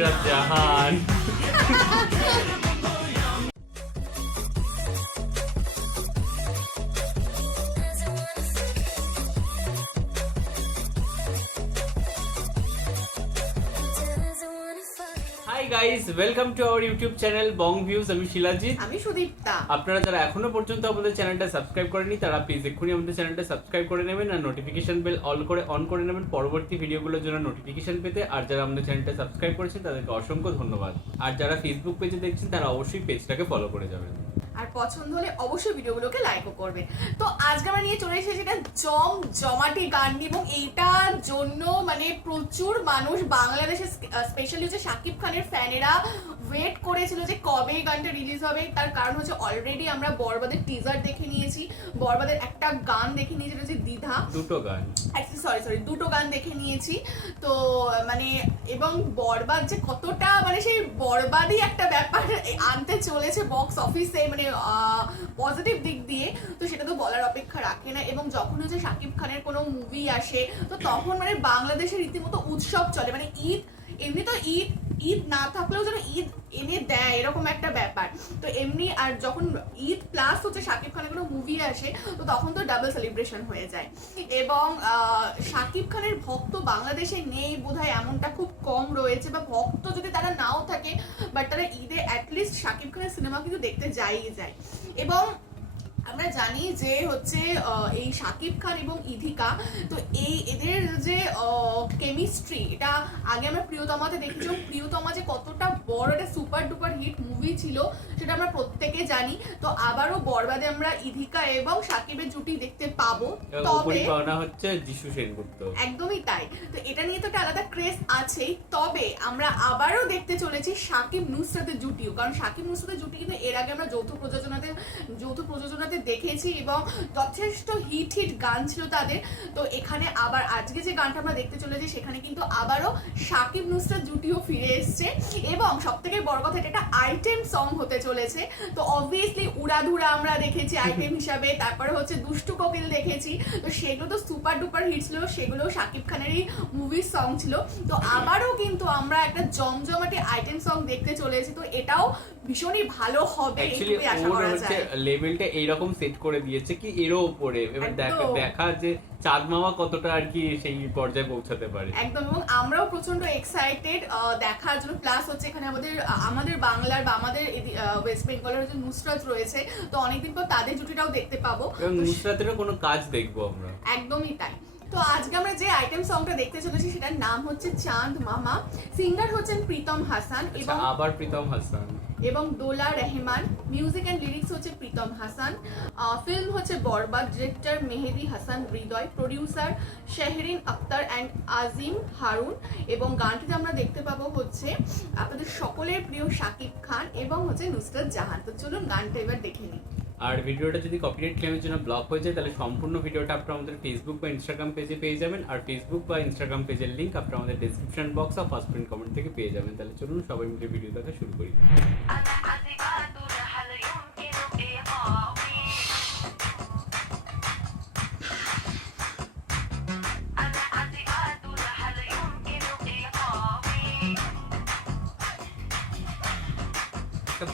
Nusrat Jahan. Hi guys, welcome to our YouTube channel Bong views. আমি শিলাজিৎ, আমি সুদীপ্তা। আপনারা যারা এখনো পর্যন্ত আমাদের চ্যানেলটা সাবস্ক্রাইব করেনি তারা প্লিজ এক্ষুনি আমাদের চ্যানেলটা সাবস্ক্রাইব করে নেবেন আর নোটিফিকেশন বেল অন করে নেবেন পরবর্তী ভিডিওগুলোর জন্য নোটিফিকেশন পেতে। আর যারা আমাদের চ্যানেলটা সাবস্ক্রাইব করেছেন তাদেরকে অসংখ্য ধন্যবাদ। আর যারা ফেসবুক পেজে দেখছেন তারা অবশ্যই পেজটাকে ফলো করে যাবেন আর পছন্দ হলে অবশ্যই ভিডিওগুলোকে লাইকও করবে। তো আজকে আমরা নিয়ে চলে এসেছি এটা জমাটি গান, এবং এইটার জন্য মানে প্রচুর মানুষ বাংলাদেশে স্পেশালি হচ্ছে শাকিব খানের ফ্যানেরা ওয়েট করেছিল যে কবে এই গানটা রিলিজ হবে। তার কারণ হচ্ছে অলরেডি আমরা বরবাদের টিজার দেখে নিয়েছি, বরবাদের একটা গান দেখে নিয়েছি, যেটা হচ্ছে দ্বিধা, দুটো গান দেখে নিয়েছি। তো মানে এবং বরবাদ যে কতটা মানে সেই বরবাদই একটা ব্যাপার আনতে চলেছে বক্স অফিসে, মানে পজিটিভ দিক দিয়ে, তো সেটা তো বলার অপেক্ষা রাখে না। এবং যখন হচ্ছে শাকিব খানের কোনো মুভি আসে তো তখন মানে বাংলাদেশের রীতিমতো উৎসব চলে, মানে ঈদ, এমনি তো ঈদ না থাকলেও যেন ঈদ এনে দেয় এরকম একটা ব্যাপার। তো এমনি আর যখন ঈদ প্লাস হচ্ছে শাকিব খানের কোনো মুভি আসে তো তখন তো ডাবল সেলিব্রেশন হয়ে যায়। এবং শাকিব খানের ভক্ত বাংলাদেশে নেই বোধহয়, এমনটা খুব কম রয়েছে, বা ভক্ত যদি তারা নাও থাকে বাট তারা ঈদে অ্যাটলিস্ট শাকিব খানের সিনেমা কিন্তু দেখতে যায়ই যায়। এবং আমরা জানি যে হচ্ছে এই শাকিব খান এবং ইধিকা, তো এদের যে কেমিস্ট্রি, এটা আগে আমরা প্রিয়তমাতে দেখেছিলাম। প্রিয়তমা যে কতটা বড় একটা সুপার ডুপার হিট মুভি ছিল সেটা আমরা প্রত্যেকে জানি। তো আবারও বরবাদে আমরা ইধিকা এবং শাকিবের জুটি দেখতে পাবো, তবে হচ্ছে যিশু সেনগুপ্ত, একদমই তাই। তো এটা নিয়ে তো একটা আলাদা ক্রেজ আছেই, তবে আমরা আবারও দেখতে চলেছি শাকিব নুসরাতের জুটিও, কারণ শাকিব নুসরাতের জুটি কিন্তু এর আগে আমরা যৌথ প্রযোজনাতে দেখেছি এবং যথেষ্ট হিট গান ছিল তাদের। তো এখানে আবার আজকে যে গানটা আমরা দেখতে চলেছি সেখানে কিন্তু আবারও শাকিব নুসরাত জুটিও ফিরে এসছে, এবং সব থেকে বড় কথা এটা একটা আইটেম সং হতে চলেছে। তো অবভিয়াসলি উড়াধুরা আমরা দেখেছি আইটেম হিসাবে, তারপরে হচ্ছে দুষ্টু কোকিল দেখেছি, তো সেগুলো তো সুপার ডুপার হিট ছিল, সেগুলো শাকিব খানেরই মুভির সং ছিল। তো আবারও কিন্তু আমরা একটা জমজমাটি আইটেম সং দেখতে চলেছি, তো এটাও ভীষণই ভালো হবে এইটুকুই আশা করা যায়। লেভেলটা এইরকম সেট করে দিয়েছে কি এরও উপরে, এবার দেখা যে চাঁদ মামা কতটা আর কি সেই পর্যায়ে পৌঁছাতে পারে একদম। এবং আমরাও প্রচন্ড এক্সাইটেড দেখার জন্য। প্লাস হচ্ছে এখানে আমাদের বাংলার বা আমাদের ওয়েস্ট বেঙ্গলের যে নুসরাত রয়েছে, তো অনেকদিন পর তাদের জুটিটাও দেখতে পাবো, এবং নুসরাতেরও কোনো কাজ দেখবো আমরা। একদমই তাই। তো আজকে আমরা যে আইটেম সংটা দেখতে চলেছি সেটার নাম হচ্ছে চাঁদ মামা। সিঙ্গার হচ্ছেন প্রীতম হাসান এবং আবার প্রীতম হাসান এবং Dola Rahman. Music and lyrics হচ্ছে প্রীতম হাসান। ফিল্ম হচ্ছে Borbaad. Director Mehedi Hasan Hridoy. Producer Shehrin Akter and Azim Harun. এবং গানটিতে আমরা দেখতে পাবো হচ্ছে আপনাদের সকলের প্রিয় শাকিব খান এবং হচ্ছে নুসরাত জাহান। তো চলুন গানটা এবার দেখে নিই। আর ভিডিওটা যদি কপিরাইট ক্লেমের জন্য ব্লক হয়ে যায় তাহলে সম্পূর্ণ ভিডিওটা আপনারা আমাদের ফেসবুক বা ইনস্টাগ্রাম পেজে পেয়ে যাবেন। আর ফেসবুক বা ইনস্টাগ্রাম পেজের লিংক আপনারা আমাদের ডেসক্রিপশন বক্স আর ফার্স্ট প্রিন্ট কমেন্ট থেকে পেয়ে যাবেন। তাহলে চলুন সবাই মিলে ভিডিও দেখা শুরু করি।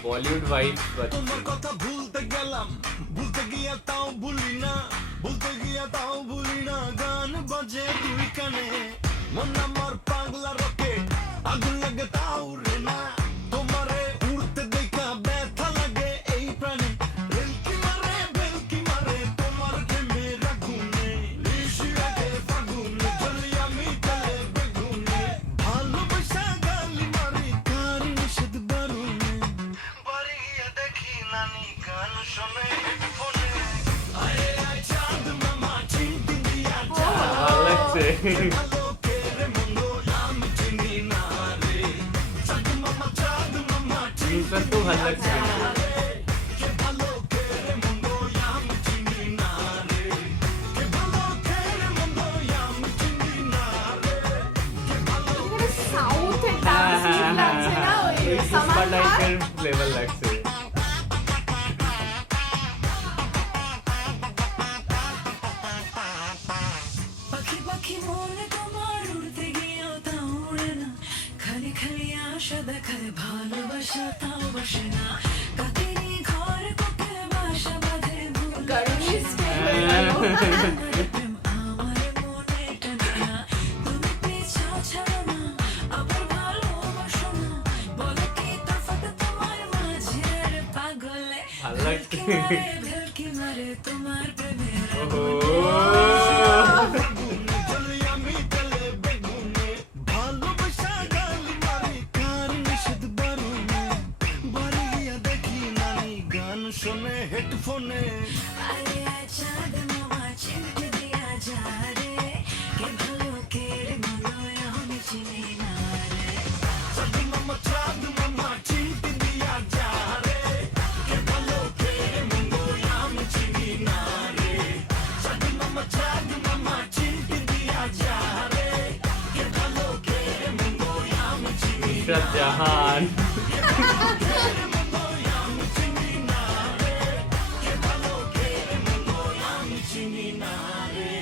বলিউড ভাইব। তোমার কথা ভুলতে গেলাম, ভুলতে গিয়া তাও ভুলি না, গান বাজে দুই কানে, মন আমার পাগলা রকেট, আগুন লাগে তাও রে না, তোমারে উড়তে দেখা ব্যথা লাগে এই প্রাণে, বেলকি মারে তোমার প্রেমের আগুনে, ঋষি আগে ফাগুনে, জ্বলি আমি তেলে বেগুনে, ভালোবাসা গালি মারি কার নিষেধ বারুনে, বাড়ি গিয়ে দেখি নানি গান শোনে ফোনে, আরে আয় চাঁদ মামা চিনতে দিয়া ভালো লাগছে। খুব ভালো লাগছে। সাউথের ডান্স লাগছে না, ওই সামান খান লেভেল লাগছে। পাখি পাখি মনে তোমার উড়তে গিয়েও তা উড়ে না, খালি খালি গার্মি স্টেপ হয়ে গেল। ভালো লাগছে। ওহো। চলি আমি চলে বেগুনে ভালোবাসা গালি মারি কার নিষেধ বারুনে বাড়ি গিয়া দেখি নানি গান শোনে হেডফোনে চাঁদ মামা চিমটি দিয়া যা রে কে ভালো কে মন্দ আমি চিনি না রে চাঁদ মামা চিমটি দিয়া যা রে কে ভালো কে মন্দ আমি চিনি নুসরাত জাহান। চিনি না রে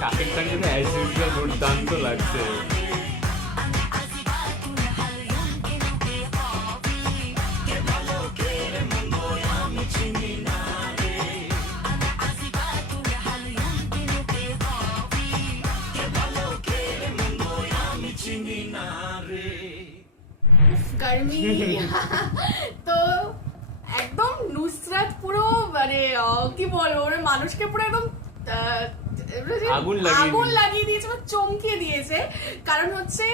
শাকিব খান কিন্তু অ্যাজ ইউজুয়াল দুর্দান্ত লাগছে। চিনি না রে গার্মি। তো একদম নুসরাত পুরো মানে কি বলবো মানে মানুষকে পুরো একদম আগুন লাগিয়ে আগুন লাগিয়ে দিয়েছে বা চমকিয়ে দিয়েছে। কারণ হচ্ছে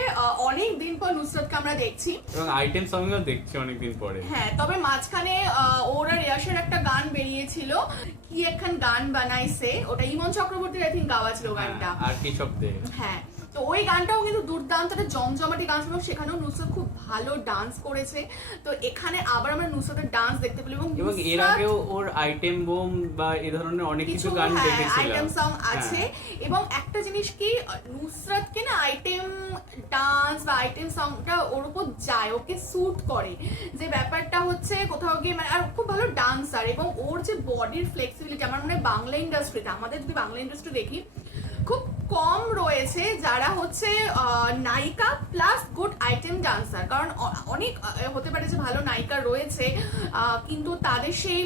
অনেক দিন পর নুসরাতকে আমরা দেখছি এবং আইটেম সঙ্গেও দেখছি অনেকদিন পরে। হ্যাঁ, তবে মাঝখানে ওরা রিয়াসের একটা গান বেরিয়েছিল, কি একখান গান বানাইছে, ওটা ইমন চক্রবর্তীর আই থিঙ্ক গাওয়া ছিল গানটা। আর কি সব দে। হ্যাঁ, তো ওই গানটাও কিন্তু দুর্দান্ত একটা জমজমাটি গান ছিল, সেখানেও নুসরাত খুব ভালো ডান্স করেছে। তো এখানে আবার আমরা নুসরাতের ডান্স দেখতে পেলাম এবং এবং এর আগেও ওর আইটেম বোম বা এই ধরনের অনেক কিছু গান দেখেছিলাম, আইটেম সং আছে। এবং একটা জিনিস কি, নুসরাতকে না আইটেম ডান্স বা আইটেম সংটা ওর উপর যায়, ওকে স্যুট করে। যে ব্যাপারটা হচ্ছে কোথাও গিয়ে মানে, আর খুব ভালো ডান্সার এবং ওর যে বডির ফ্লেক্সিবিলিটি, আমার মনে হয় বাংলা ইন্ডাস্ট্রিতে, আমাদের যদি বাংলা ইন্ডাস্ট্রি দেখি, খুব কম রয়েছে যারা হচ্ছে নায়িকা প্লাস গুড আইটেম ডান্সার। কারণ অনেক হতে পারে যে ভালো নায়িকা রয়েছে, কিন্তু তাদের সেই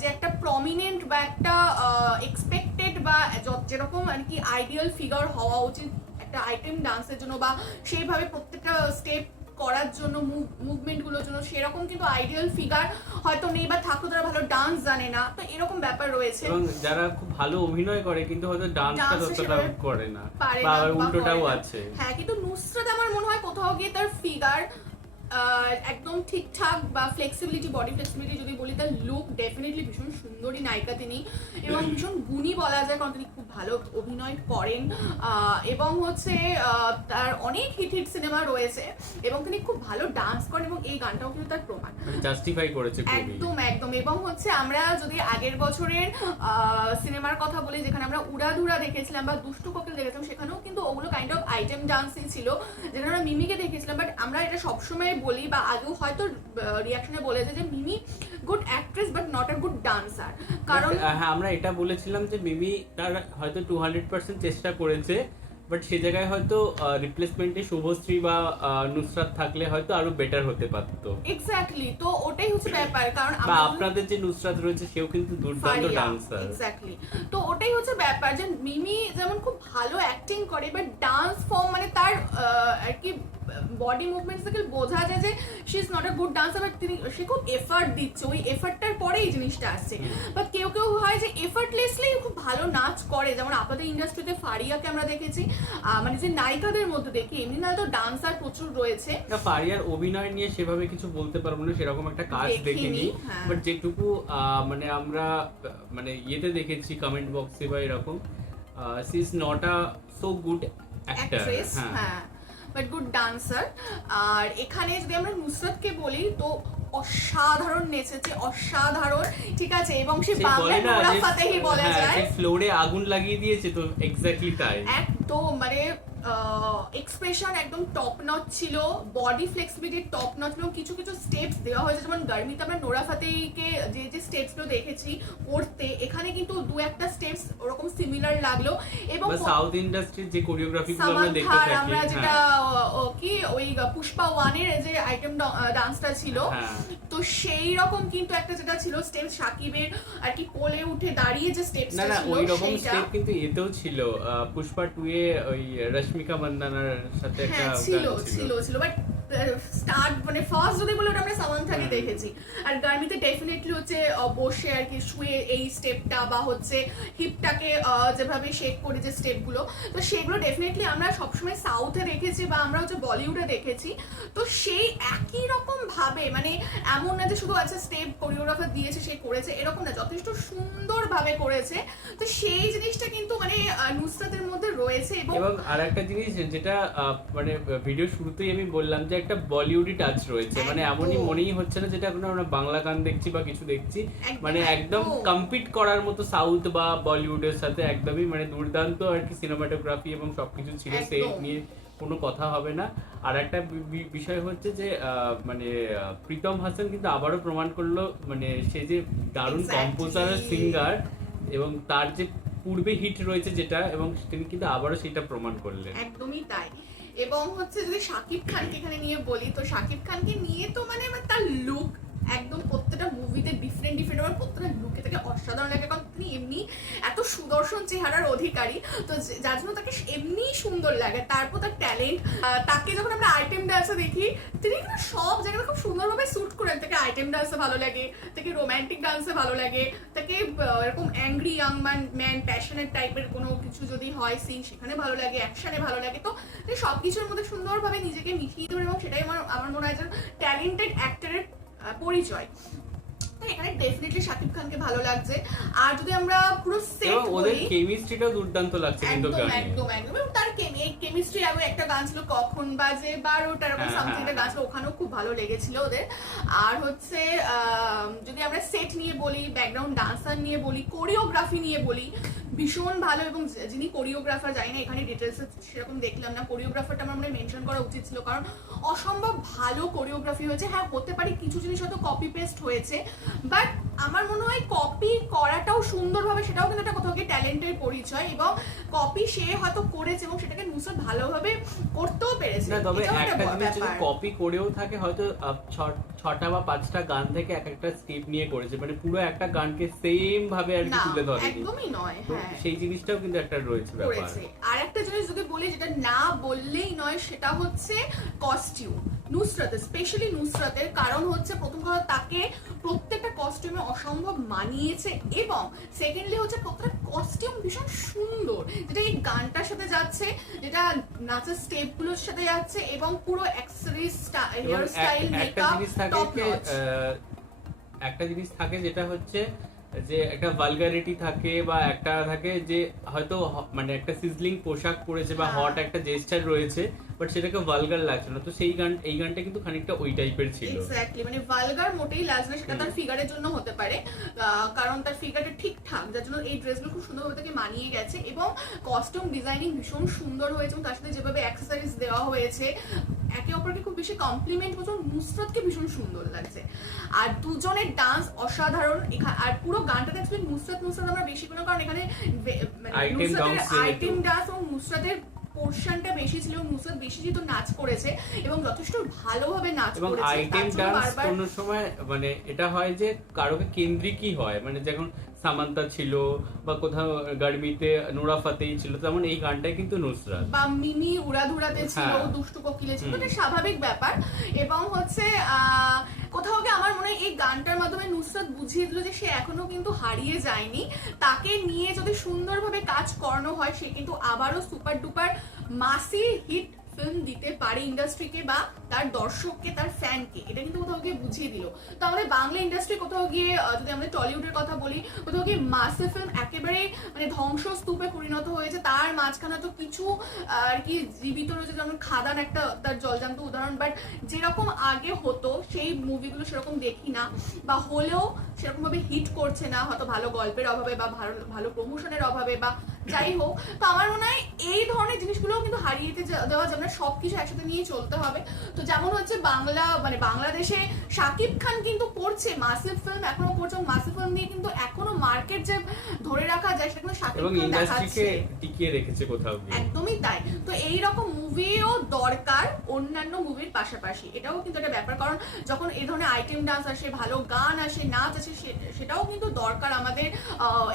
যে একটা প্রমিনেন্ট বা একটা এক্সপেক্টেড বা যেরকম আর কি আইডিয়াল ফিগার হওয়া উচিত একটা আইটেম ডান্সের জন্য, বা সেইভাবে প্রত্যেকটা স্টেপ করার জন্য, মুভমেন্টগুলোর জন্য সেরকম কিন্তু আইডিয়াল ফিগার হয়তো নেই, বা থাকলেও তারা ভালো ডান্স জানে না। তো এরকম ব্যাপার রয়েছে। এবং যারা খুব ভালো অভিনয় করে কিন্তু হয়তো ডান্সটা ততটা করে না, পারে বা না, উল্টোটাও করে না। আছে। হ্যাঁ, কিন্তু নুসরাত আমার মনে হয় কোথাও গিয়ে তার ফিগার একদম ঠিকঠাক, বা ফ্লেক্সিবিলিটি, বডি ফ্লেক্সিবিলিটি যদি বলি, তার লুক ডেফিনেটলি ভীষণ সুন্দরী নায়িকা তিনি, এবং ভীষণ গুণী বলা যায়, কারণ তিনি খুব ভালো অভিনয় করেন। এবং হচ্ছে তার অনেক হিট হিট সিনেমা রয়েছে এবং তিনি খুব ভালো ডান্স করেন, এবং এই গানটাও কিন্তু তার প্রমাণ, জাস্টিফাই করেছে খুবই। একদম একদম। এবং হচ্ছে আমরা যদি আগের বছরের সিনেমার কথা বলি, যেখানে আমরা উড়াধুরা দেখেছিলাম বা দুষ্টু কোকিল দেখেছিলাম, সেখানেও কিন্তু ওগুলো কাইন্ড অফ আইটেম ডান্সই ছিল, যেখানে আমরা মিমিকে দেখেছিলাম। বাট আমরা এটা সবসময় বলি, বা আগেও হয়তো রিয়াকশনে বলেছে, যে Mimi good actress but not a good dancer. কারণ হ্যাঁ, আমরা এটা বলেছিলাম যে মিমি তার হয়তো 200% চেষ্টা করেছে, বাট সে জায়গায় হয়তো রিপ্লেসমেন্টে শুভশ্রী বা নুসরাত থাকলে হয়তো আরো বেটার হতে পারতো। এক্স্যাক্টলি, তো ওটাই হচ্ছে ব্যাপার। কারণ বা আপনাদের যে নুসরাত রয়েছে সেও কিন্তু দুর্দান্ত ডান্সার। এক্স্যাক্টলি, তো ওটাই হচ্ছে ব্যাপার, যে মিমি যেমন খুব ভালো অ্যাক্টিং করে, বাট ডান্স ফর্ম মানে তার আর কি বডি মুভমেন্টস থেকে বোঝা যায় যে she is not a good dancer, but সে খুব এফার্ট দিচ্ছে, ওই এফার্টটার পরে এই জিনিসটা আসছে। বাট কেউ কেউ হয় যে এফার্টলেসলি খুব ভালো নাচ করে, যেমন আপনাদের ইন্ডাস্ট্রিতে ফারিয়াকে আমরা দেখেছি, মানে যে নায়িকাদের মধ্যে দেখি, এমনি না তো ডান্সার প্রচুর রয়েছে। না, ফারিয়ার অভিনয় নিয়ে সেভাবে কিছু বলতে পারবো না, সেরকম একটা কাজ দেখিনি। বাট যেটুকু মানে আমরা মানে ইয়েতে দেখেছি কমেন্ট বক্সে বা এরকম, she is not a so good actress, হ্যাঁ, বাট গুড ডান্সার। আর এখানে যদি আমরা নুসরাতকে বলি, তো অসাধারণ নেচেছে, অসাধারণ, ঠিক আছে। এবং সে বাংলা নোরা ফাতেহি বলা যায়, ফ্লোরে আগুন লাগিয়ে দিয়েছে, তো এক্স্যাক্টলি তাই। একদম মানে এক্সপ্রেশন একদম টপ নচ ছিল, বডি ফ্লেক্সিবিলিটি টপ নচ, এবং কিছু কিছু স্টেপস দেওয়া হয়েছে, যেমন গার্মিতে আমরা নোরা ফাতেহিকে যে স্টেপসগুলো দেখেছি করতে, এখানে কিন্তু দু একটা স্টেপস ওরকম সিমিলার লাগলো। এবং বা সাউথ ইন্ডাস্ট্রির যে কোরিওগ্রাফিগুলো আমরা দেখতে সামান্থার থাকি, আমরা যেটা হ্যাঁ, কি ওই পুষ্পা 1 এর যে আইটেম ডান্সটা ছিল, হ্যাঁ। তো সেই রকম কিন্তু একটা যেটা ছিল স্টেপ সাকিবের আর কি কোলে উঠে দাঁড়িয়ে যে না স্টেপসটা না ছিল ওই রকম সেইটা, স্টেপ কিন্তু এতেও ছিল। পুষ্পা 2 এ ওই রশ্মিকা মন্দানার সাথে একটা হ্যাঁ গান ছিল বাট স্টার্ট মানে ফার্স্ট যদি বলে ওটা আমরা সামান্থাকে হুম। দেখেছি। আর গার্মিতে ডেফিনেটলি হচ্ছে বসে আর কি শুয়ে এই স্টেপটা বা হচ্ছে হিপটাকে যেভাবে শেক করে যে স্টেপগুলো, তো সেগুলো ডেফিনেটলি আমরা সবসময় সাউথে দেখেছি বা আমরা হচ্ছে বলিউডে দেখেছি। তো সেই একই রকম ভাবে মানে এমন না যে শুধু আছে স্টেপ কোরিওগ্রাফার দিয়েছে সে করেছে, এরকম না, যথেষ্ট সুন্দরভাবে করেছে। তো সেই জিনিসটা কিন্তু মানে নুসরাতের মধ্যে রয়েছে। এবং আরেকটা জিনিস যেটা মানে ভিডিও শুরুতেই আমি বললাম যে একটা বলিউডি টাচ রয়েছে, মানে একদম। এমনই মনেই হচ্ছে না যেটা এখন আমরা বাংলা গান দেখছি বা কিছু দেখছি, একদম, মানে একদম একদম। কম্পিট করার মতো সাউথ বা বলিউডের সাথে একদমই মানে দুর্দান্ত আর কি সিনেমাটোগ্রাফি এবং সবকিছু ছিল, একদম। সেই নিয়ে কোনো কথা হবে না। আর একটা বিষয় হচ্ছে যে মানে প্রীতম হাসান কিন্তু আবারও প্রমাণ করলো মানে সে যে দারুণ Exactly. কম্পোজার সিঙ্গার, এবং তার যে পূর্বে হিট রয়েছে যেটা, এবং তিনি কিন্তু আবারও সেটা প্রমাণ করলেন। একদমই তাই। এবং হচ্ছে যদি শাকিব খানকে এখানে নিয়ে বলি, তো শাকিব খানকে নিয়ে তো মানে তার লুক একদম প্রত্যেকটা মুভিতে ডিফারেন্ট আমার প্রত্যেকটা লুকে থেকে অসাধারণ লাগে, কারণ তিনি এমনি এত সুদর্শন চেহারার অধিকারী, তো যার জন্য তাকে এমনি সুন্দর লাগে। তারপর তার ট্যালেন্ট, তাকে যখন আমরা আইটেম ডান্সে দেখি তিনি কিন্তু সব জায়গায় খুব সুন্দরভাবে স্যুট করেন। তাকে আইটেম ডান্সে ভালো লাগে, তাকে রোম্যান্টিক ডান্সে ভালো লাগে, তাকে এরকম অ্যাংরি ইয়াং ম্যান প্যাশনেট টাইপের কোনো কিছু যদি হয় সিন সেখানে ভালো লাগে, অ্যাকশনে ভালো লাগে। তো তিনি সবকিছুর মধ্যে সুন্দরভাবে নিজেকে মিশিয়ে দিতে পারে এবং সেটাই আমার মনে হয় একজন ট্যালেন্টেড অ্যাক্টরের পরিচয়। এখানে ডেফিনেটলি শাকিব খানকে ভালো লাগছে। আর যদি আমরা পুরো সেট এবং ওদের বলি, কেমিস্ট্রিটাও দুর্দান্ত লাগছে কিন্তু একদম গানে। একদম একদম এবং তার কেমিস্ট্রি আগে একটা গান ছিল কখন বাজে 12টা এরকম হ্যাঁ, সামথিং একটা হ্যাঁ, গান ছিল, ওখানেও খুব ভালো লেগেছিল ওদের। আর হচ্ছে যদি আমরা সেট নিয়ে বলি, ব্যাকগ্রাউন্ড ডান্সার নিয়ে বলি, কোরিওগ্রাফি নিয়ে বলি, ভীষণ ভালো। এবং যিনি কোরিওগ্রাফার, জানি না এখানে ডিটেলস সেরকম দেখলাম না, কোরিওগ্রাফারটা আমার মনে মেনশন করা উচিত ছিল, কারণ অসম্ভব ভালো কোরিওগ্রাফি হয়েছে। হ্যাঁ হতে পারে কিছু জিনিস হয়তো কপি পেস্ট হয়েছে, বাট আমার মনে হয় কপি করাটাও সুন্দরভাবে, সেটাও কিন্তু একটা কোথাও গিয়ে ট্যালেন্টের পরিচয়। এবং কপি সে হয়তো করেছে এবং সেটাকে নুসরাত ভালোভাবে করতেও পেরেছে। না তবে এটাও একটা জিনিস যদি ব্যাপার। কপি করেও থাকে হয়তো 6টা বা 5টা গান থেকে এক একটা স্টেপ নিয়ে করেছে, মানে পুরো একটা গানকে সেম ভাবে আর কি না, তুলে ধরেনি, একদমই নয়। তো হ্যাঁ, সেই জিনিসটাও কিন্তু একটা রয়েছে ব্যাপার। করেছে। আর একটা জিনিস যদি বলি যেটা না বললেই নয়, সেটা হচ্ছে কস্টিউম নুসরাতের, স্পেশালি নুসরাতের। কারণ হচ্ছে প্রথম কথা তাকে প্রত্যেকটা কস্টিউমে অসম্ভব মানিয়েছে, এবং সেকেন্ডলি হচ্ছে প্রত্যেকটা কস্টিউম ভীষণ সুন্দর, যেটা এই গানটার সাথে যাচ্ছে, যেটা নাচের স্টেপগুলোর সাথে যাচ্ছে, এবং পুরো অ্যাক্সেসরিজ, এবং হেয়ার স্টাইল, একটা মেকআপ জিনিস থাকে টপ যে নচ। একটা জিনিস থাকে যেটা হচ্ছে যে একটা ভালগারিটি থাকে, বা একটা থাকে যে হয়তো মানে একটা সিজলিং পোশাক পরেছে বা হ্যাঁ। হট একটা জেস্টার রয়েছে, বাট সেটাকে ভালগার লাগছে না। তো এই গানটা কিন্তু খানিকটা ওই টাইপের ছিল। এক্স্যাক্টলি, মানে ভালগার মোটেই লাগছে না। সেটা তার ফিগারের জন্য হতে পারে, কারণ তার ফিগারটা ঠিকঠাক, যার জন্য এই ড্রেসগুলো খুব সুন্দরভাবে তাকে মানিয়ে গেছে। এবং কস্টিউম ডিজাইনিং ভীষণ সুন্দর হয়েছে, এবং তার সাথে যেভাবে অ্যাক্সেসরিজ দেওয়া হয়েছে একে অপরকে খুব বেশি কমপ্লিমেন্ট করছে। নুসরাতকে ভীষণ সুন্দর লাগছে। আর দুজনের ডান্স অসাধারণ। আর পুরো গানটাতে অ্যাকচুয়ালি নুসরাত আমরা বেশি কোনো, কারণ এখানে Item dance ছিল আইটেম তো। ডান্স এবং নুসরাতের পোর্শনটা বেশি ছিল, নুসরাত বেশি যেহেতু নাচ করেছে এবং যথেষ্ট ভালোভাবে নাচ এবং করেছে, আইটেম তার জন্য ডান্স বারবার কোনো সময় মানে এটা হয় যে কারোকে কেন্দ্রিকই হয়, মানে যখন সামান্তা ছিল বা কোথাও গার্মিতে নোরা ফাতেহি ছিল, তেমন এই গানটাই কিন্তু নুসরাত। বা মিমি উড়াধুরাতে ছিল, হ্যাঁ। দুষ্টু কোকিলে ছিল, হুম। এটা স্বাভাবিক ব্যাপার। এবং হচ্ছে কোথাও গিয়ে আমার মনে হয় এই গানটার মাধ্যমে নুসরাত বুঝিয়ে দিল যে সে এখনো কিন্তু হারিয়ে যায়নি। তাকে নিয়ে যদি সুন্দরভাবে কাজ করানো হয়, সে কিন্তু আবারও সুপার ডুপার মাসি হিট ফিল্ম দিতে পারে ইন্ডাস্ট্রিকে বা তার দর্শককে, তার ফ্যানকে। এটা কিন্তু কোথাও গিয়ে বুঝিয়ে দিল। তো আমাদের বাংলা ইন্ডাস্ট্রি কোথাও গিয়ে, যদি আমরা টলিউডের কথা বলি, কোথাও গিয়ে মাসি ফিল্ম একেবারে মানে ধ্বংসস্তূপে পরিণত হয়েছে। তার মাঝখানে তো কিছু আর কি জীবিত রয়েছে, যেমন খাদান একটা তার জলজান্ত উদাহরণ, বাট যেরকম আগে হতো সেই মুভিগুলো সেরকম দেখি না, বা হলেও সেরকম ভাবে হিট করছে না, হয়তো ভালো গল্পের অভাবে বা ভালো প্রমোশনের অভাবে বা যাই হোক, তো আমার মনে হয় এই ধরনের জিনিসগুলোও কিন্তু হারিয়ে দেওয়া যাবে না, সবকিছু একসাথে নিয়ে চলতে হবে। তো যেমন হচ্ছে বাংলাদেশে শাকিব খান কিন্তু করছে মাসিভ ফিল্ম, এখনো করছে, মাসিভ ফিল্ম দিয়ে কিন্তু এখনো মার্কেট যে ধরে রাখা যায় সেটা কিন্তু শাকিব এবং খান ইন্ডাস্ট্রিকে দেখাচ্ছে। টিকিয়ে রেখেছে কোথাও গিয়ে। একদমই তাই। তো এইরকম মুভিও দরকার অন্যান্য মুভির পাশাপাশি, এটাও কিন্তু একটা ব্যাপার, কারণ যখন এই ধরনের আইটেম ডান্স আসে, ভালো গান আসে, নাচ আসে, সেটাও কিন্তু দরকার আমাদের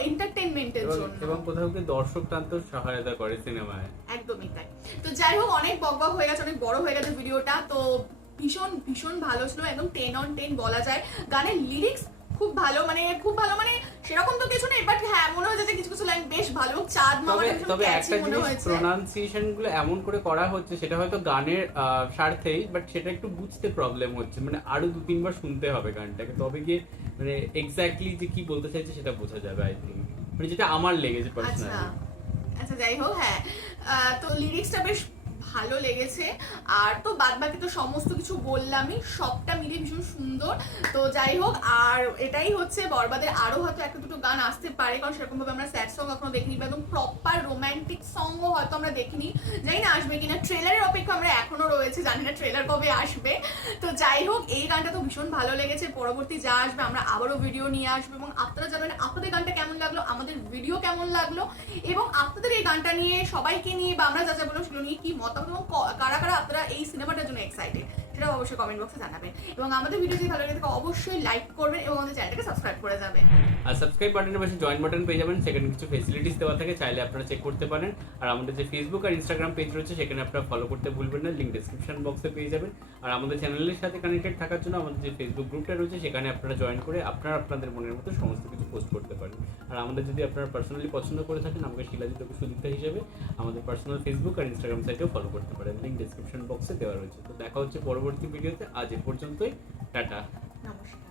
এন্টারটেনমেন্টের জন্য, এবং কোথাও গিয়ে দর্শক টানতেও সহায়তা করে সিনেমায়। একদমই তাই। তো যাই হোক, অনেক বকবক হয়ে গেছে, অনেক বড় হয়ে গেছে ভিডিওটা। তো ভীষণ ভীষণ ভালো ছিল, একদম 10 on 10 বলা যায়। গানের লিরিক্স খুব ভালো, খুব ভালো, সেরকম তো কিছু নেই, বাট হ্যাঁ মনে হয়েছে যে কিছু কিছু লাইন বেশ ভালো। চাঁদ মামাটা ভীষণ তবে ক্যাচি একটা মনে জিনিস, হয়েছে। প্রোনাউন্সিয়েশন গুলো এমন করে করা হচ্ছে, সেটা হয়তো গানের স্বার্থেই, বাট সেটা একটু বুঝতে প্রবলেম হচ্ছে, আরো 2-3 বার শুনতে হবে গানটাকে, তবে গিয়ে এক্স্যাক্টলি যে কি বলতে চাইছে সেটা বোঝা যাবে আই থিঙ্ক, যেটা আমার লেগেছে আচ্ছা পার্সোনালি। আচ্ছা, যাই হোক, হ্যাঁ তো লিরিক্সটা বেশ ভালো লেগেছে। আর তো বাদ বাকি তো সমস্ত কিছু বললামই, সবটা মিলিয়ে ভীষণ সুন্দর। তো যাই হোক, আর এটাই হচ্ছে বরবাদের আরো হয়তো একটা দুটো গান আসতে পারে, কারণ সেরকম ভাবে আমরা স্যাড সং এখনো দেখিনি, বা একদম প্রপার রোমান্টিক সংও হয়তো আমরা দেখিনি, জানি না আসবে কিনা। ট্রেলারের অপেক্ষা আমরা এখনো রয়েছে, জানি না ট্রেলার কবে আসবে। তো যাই হোক, এই গানটা তো ভীষণ ভালো লেগেছে। পরবর্তী যা আসবে আমরা আবারও ভিডিও নিয়ে আসবো, এবং আপনারা জানাবেন আপনাদের গানটা কেমন লাগলো, আমাদের ভিডিও কেমন লাগলো, এবং আপনাদের এই গানটা নিয়ে, সবাইকে নিয়ে, বা আমরা যা যা বললাম সেগুলো নিয়ে কি মতামত, এবং কারা কারা আপনারা এই সিনেমাটার জন্য এক্সাইটেড সেটা অবশ্যই কমেন্ট বক্সে জানাবেন। এবং আমাদের ভিডিও যদি ভালো লাগে থাকে অবশ্যই লাইক করবেন এবং আমাদের চ্যানেলটাকে সাবস্ক্রাইব করে যাবেন। আর সাবস্ক্রাইব বাটনের পাশে জয়েন বাটন পেয়ে যাবেন, সেখানে কিছু ফেসিলিটিস দেওয়া থাকে, চাইলে আপনারা চেক করতে পারেন। আর আমাদের যে ফেসবুক আর ইনস্টাগ্রাম পেজ রয়েছে সেখানে আপনারা ফলো করতে ভুলবেন না, লিঙ্ক ডেসক্রিপশন বক্সে পেয়ে যাবেন। আর আমাদের চ্যানেলের সাথে কানেক্টেড থাকার জন্য আমাদের যে ফেসবুক গ্রুপটা রয়েছে সেখানে আপনারা জয়েন করে আপনাদের মনের মতো সমস্ত কিছু পোস্ট করতে পারেন। আর আমাদের যদি আপনারা পার্সোনালি পছন্দ করে থাকেন, আমাকে শিলাজিৎ সুদীপ্তা হিসেবে আমাদের পার্সোনাল ফেসবুক আর ইনস্টাগ্রাম সাইটেও ফলো করতে পারেন, লিঙ্ক ডেসক্রিপশন বক্সে দেওয়া রয়েছে। তো দেখা হচ্ছে পরবর্তী ভিডিওতে, আজ এ পর্যন্তই, টাটা। নমস্কার।